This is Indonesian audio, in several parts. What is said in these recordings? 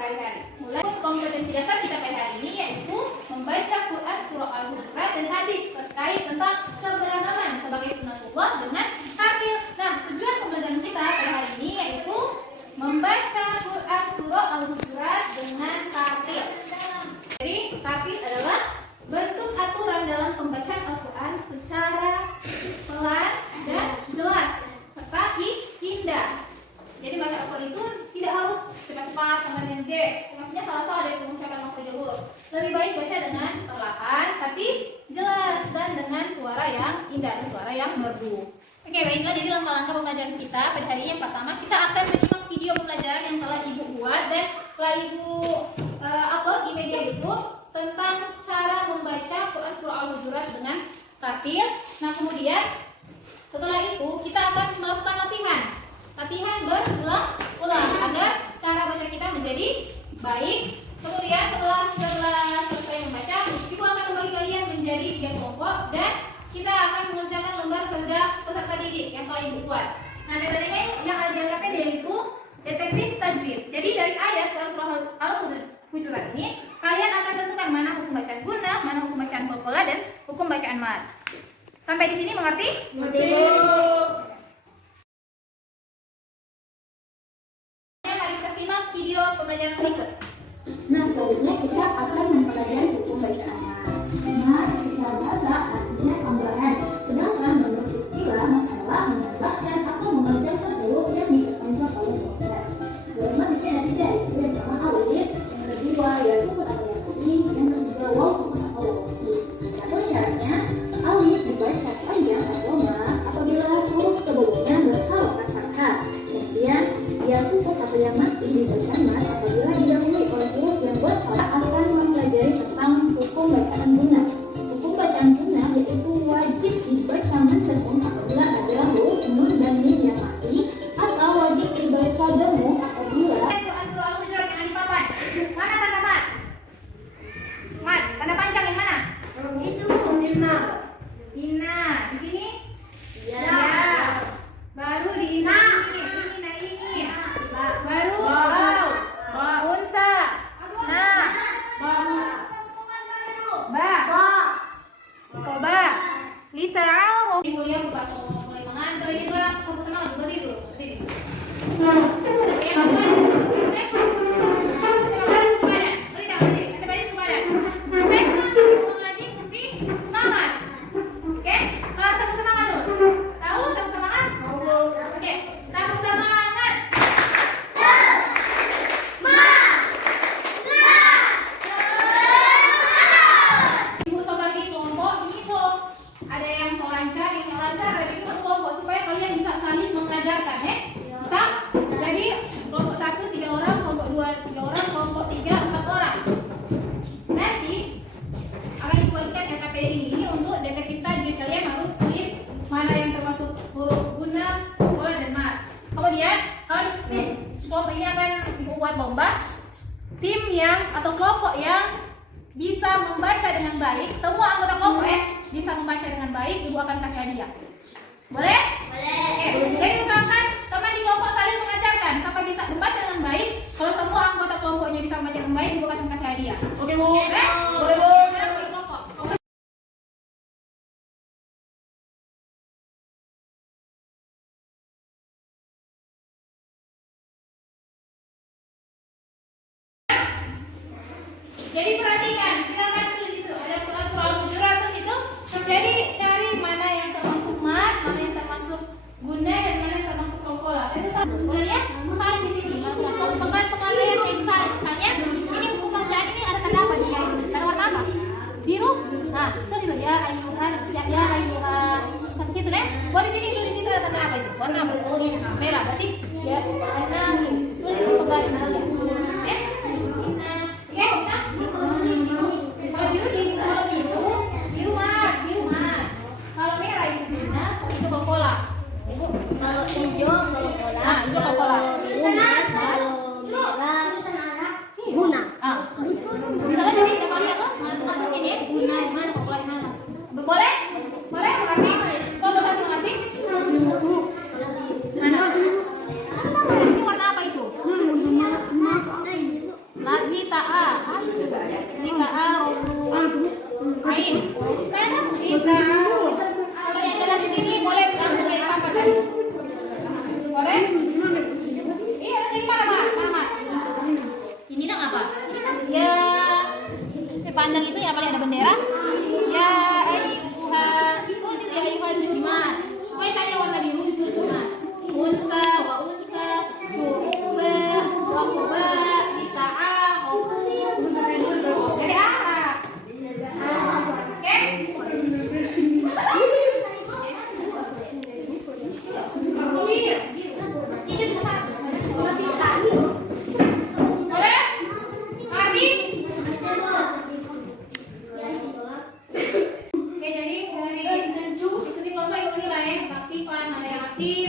pagi hari. Mulai kompetensi dasar kita pada hari ini yaitu membaca Quran surah Al-Hujurat dan hadis terkait tentang keberagaman sebagai sunnatullah dengan tartil. Nah, tujuan pembelajaran kita pada hari ini yaitu membaca Quran surah Al-Hujurat dengan tartil. Jadi, tartil adalah bentuk aturan dalam pembacaan Al-Quran secara pelan dan jelas serta indah. Jadi baca Al-Quran itu tidak harus cepat-cepat sama dengan J. Maksudnya salah-salah dari pengucapan makhrajul huruf. Lebih baik baca dengan perlahan tapi jelas dan dengan suara yang indah dan suara yang merdu. Oke, baiklah, jadi langkah-langkah pembelajaran kita pada hari ini yang pertama kita akan menyimak video pembelajaran yang telah Ibu buat dan telah Ibu upload di media YouTube tentang cara membaca Quran surah Al-Hujurat dengan tartil. Nah, kemudian setelah itu kita akan melakukan latihan berulang-ulang agar cara baca kita menjadi baik. Kemudian setelah selesai membaca, Ibu akan membagi kalian menjadi 3 kelompok dan kita akan mengerjakan lembar kerja peserta didik yang telah Ibu buat. Nah, materinya yang ada dianggapnya yaitu detektif tajwid. Jadi dari ayat Quran surah Al-Hujurat ini kalian akan tentukan mana hukum bacaan guna, mana hukum bacaan qalqalah dan hukum bacaan mad. Sampai di sini mengerti? Mengerti, Bu. Mari kita simak video pembelajaran berikut. Nah, selanjutnya kita akan mempelajari hukum bacaan mad. Mad secara bahasa artinya tambahan, sedangkan bentuk istilah adalah menambahkan atau mengerjakan huruf yang diperpanjang oleh dokter. Huruf mad di sini ada 3, yaitu yang pertama alif, yang kedua ya sukun atau yang penting, yang ketiga waw atau waw. Adapun caranya, alif dibaca panjang atau mad apabila huruf sebelumnya berharokat fathah. Kemudian ya sukun atau yang mati dibaca mad apabila didahului oleh huruf yang berharokat. Akan mempelajari tentang hukum bacaan guna. Hukum bacaan guna yaitu wajib dibaca mendemung apabila ada huruf nun dan mim yang mati, atau wajib dibaca demung apabila Quran surah Al-Hujurat yang ada di papan. Mana tanda mad? Mad, tanda panjang yang mana? itu Inna. Inna, di sini? Ya. Baru di ini. Nah ini. Baru waw. Unsa. Nah. Ba. Koba. Lita'aru. Ibu ya buka mulai mengantuk. Ini barang kamu senang berdiri dulu. Berdiri. Oke, kelompok ini akan Ibu buat lomba. Tim yang atau kelompok yang bisa membaca dengan baik, semua anggota kelompok bisa membaca dengan baik, Ibu akan kasih hadiah. Boleh? Boleh. Oke. Jadi usahakan teman di kelompok saling mengajarkan sampai bisa membaca dengan baik. Kalau semua anggota kelompoknya bisa membaca dengan baik, Ibu akan kasih hadiah. Oke, Bu. Boleh, Bu. Sekarang bagi kelompok. Jadi perhatikan, silakan tulis itu. Ada Quran surah Al-Hujurat terus itu. Jadi cari mana yang termasuk mad, mana yang termasuk guna dan mana yang termasuk qalqalah. Itu tahu. Boleh ya? Salin di sini. Kalau pengan-pengan yang salin. Misalnya, ini buku bacaan ini ada tanda apa dia? Tanda warna apa? Biru. Nah, itu dulu ya ayuhan, ya ayuhan. Sampai situ deh. Boleh di sini tulis itu ada tanda apa itu? Warna apa? Merah. Berarti ya warna tulis itu pengan ya. Oke? Oke, bisa? Kalau biru mad. Kalau merah itu guna, itu qalqalah. Ibu. Kalau hijau qalqalah. Nah, itu qalqalah. Guna. Misalnya jadi kita lihat loh, masuk ke sini, guna di mana, qalqalah di mana. Boleh? Boleh mengerti? Kalau bekas mengerti? Mana? lita'a lita'a ain sana lita'a. Kalau yang jelas di sini boleh langsung dipakai tadi. Boleh? Iya, ini mana Mak? Ini dong apa? Ya, panjang itu ya paling ada bendera. Ya ayyuha, oh sini ya ayyuha muslimat. Kue saja warna biru itu cuma unsa wa unsa, syu'uba wa quba, isa'a, hukum. Jadi Arab. Oke?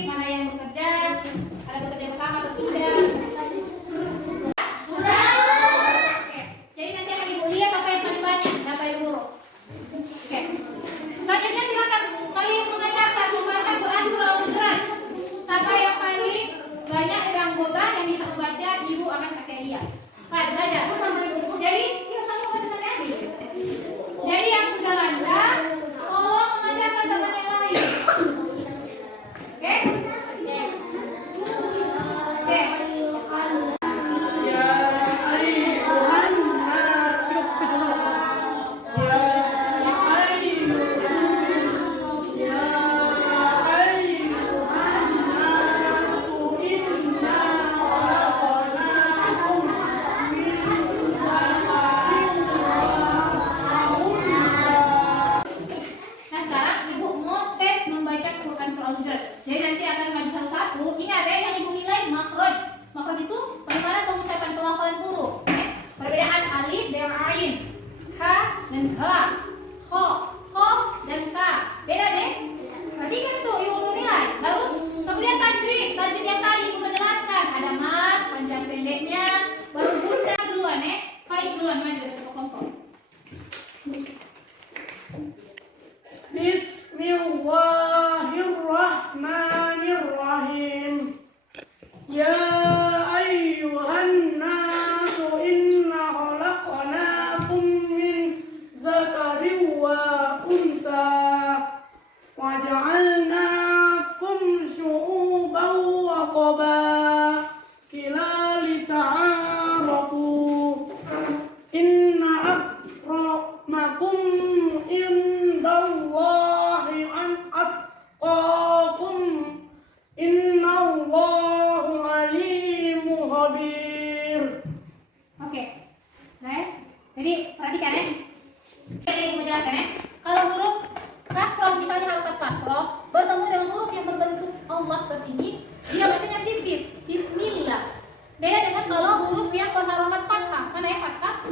Mana yang bekerja, ada bekerja bersama atau tidak. Oke. Jadi nanti akan Ibu lihat apa yang paling banyak, apa yang huruf. Oke. Selanjutnya silakan saling mengajarkan membaca Quran surah Al-Hujurat. Siapa yang paling banyak anggota yang bisa membaca, Ibu akan kasih hadiah. Baik, belajar. Jadi yang sudah lancar, tolong mengajarkan teman yang lain. Oke? Jadi nanti akan maju satu-satu. Ingat ya, yang Ibu nilai makhraj. Makhraj itu bagaimana pengucapan pelafalan huruf. Perbedaan alif dengan ain, ha dan ha, kho, kof dan ka. Beda deh. Perhatikan itu, Ibu nilai. Lalu kemudian tajwid. Tajwid yang tadi Ibu menjelaskan. Ada mat, panjang pendeknya. Baru bunda duluan ya. Faiz duluan maju dari kelompok. Bismillahirrahmanirrahim. Ya ayyuhan nasu inna khalaqnakum min zakarin wa unsa wa ja'alnakum syu'uban wa qabaila lita'arafu. Inna akramakum indallahi atqakum. Innallahu alimun khabir. Oke. Nah, jadi perhatikan ya. Saya ingin menjelaskan ya. Kalau huruf kasroh, misalnya harokat kasroh bertemu dengan huruf yang berbentuk Allah seperti ini, dia bacanya tipis, bismillah. Beda dengan kalau huruf yang berharokat fathah. Mana ya fathah?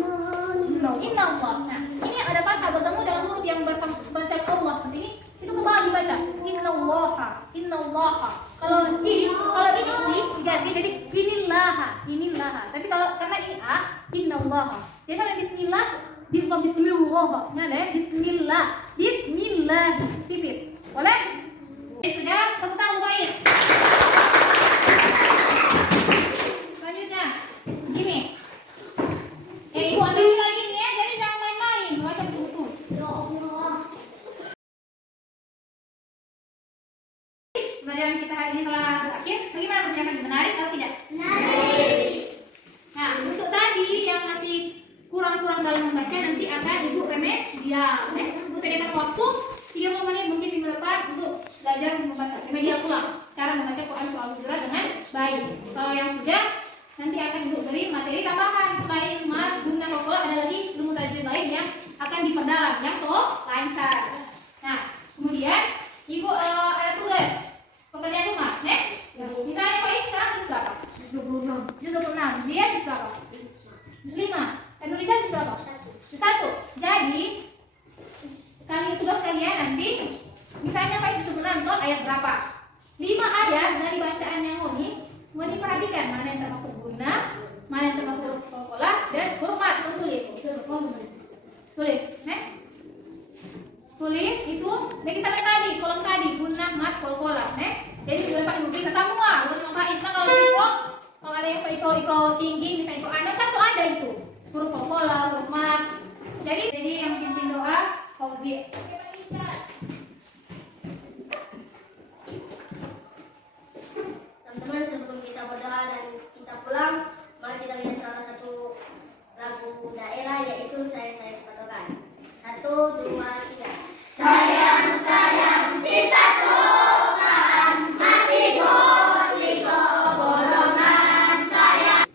Inna Allah. Nah, ini ada fathah bertemu dengan huruf yang berbaca Allah seperti ini, itu kembali dibaca Inna Allah. Kalau ini diganti jadi inilah. Tapi kalau karena ini a, Inna Allah. Jadi kalau bismillah bukan bismillah. Nah, ada bismillah. Tipis. Boleh? Sudah, tepuk tangan untuk Faiz. Selanjutnya, gini. Ibu ambil nilai ini ya, jadi jangan main-main, baca betul-betul. Pelajaran kita hari ini telah berakhir. Bagaimana pelajaran? Menarik atau tidak? Menarik. Nah, untuk tadi yang masih kurang-kurang dalam membaca, nanti akan Ibu remedial. Ibu sediakan waktu 30 menit mungkin minggu depan untuk belajar membaca remedial ulang cara membaca Quran surah Al-Hujurat dengan baik. Kalau yang sudah, nanti akan Ibu beri materi tambahan. Selain mat, guna, kokola, ada lagi ilmu tajwid lain yang akan diperdalam, yang lancar. Nah, kemudian Ibu ada tugas pekerjaan rumah, misalnya Faiz sekarang juz berapa? Juz 26. Dia juz berapa? Juz 5. Dan Nurija juz berapa? Juz 1. Jadi kali tugas kalian nanti, misalnya Faiz juz 26 toh ayat berapa? 5 ayat dari bacaan yang mau diperhatikan mana yang termasuk guna, mana yang termasuk huruf qalqalah dan huruf mat. Tulis. Tulis itu bagi sampai tadi, kolom tadi guna, mat, qalqalah, Jadi sudah Pak Ibu berikan semua buat Faiz. Nah, kalau ada yang ikro tinggi, misalnya ikro anak kan so ada itu. Fauzi. Teman-teman, sebelum kita berdoa dan kita pulang, mari kita lihat salah satu lagu daerah, yaitu Sayang Sayang Si Patokan. 1, 2, 3. Sayang sayang si patokan, mati ligo golongan sayang.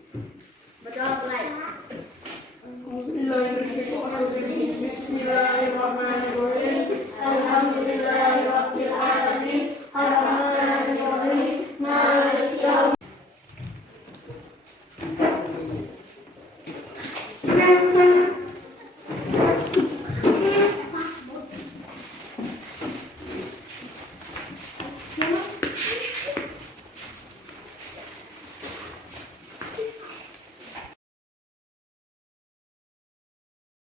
Berdoa mulai. Bismillahirrahmanirrahim. Alhamdulillah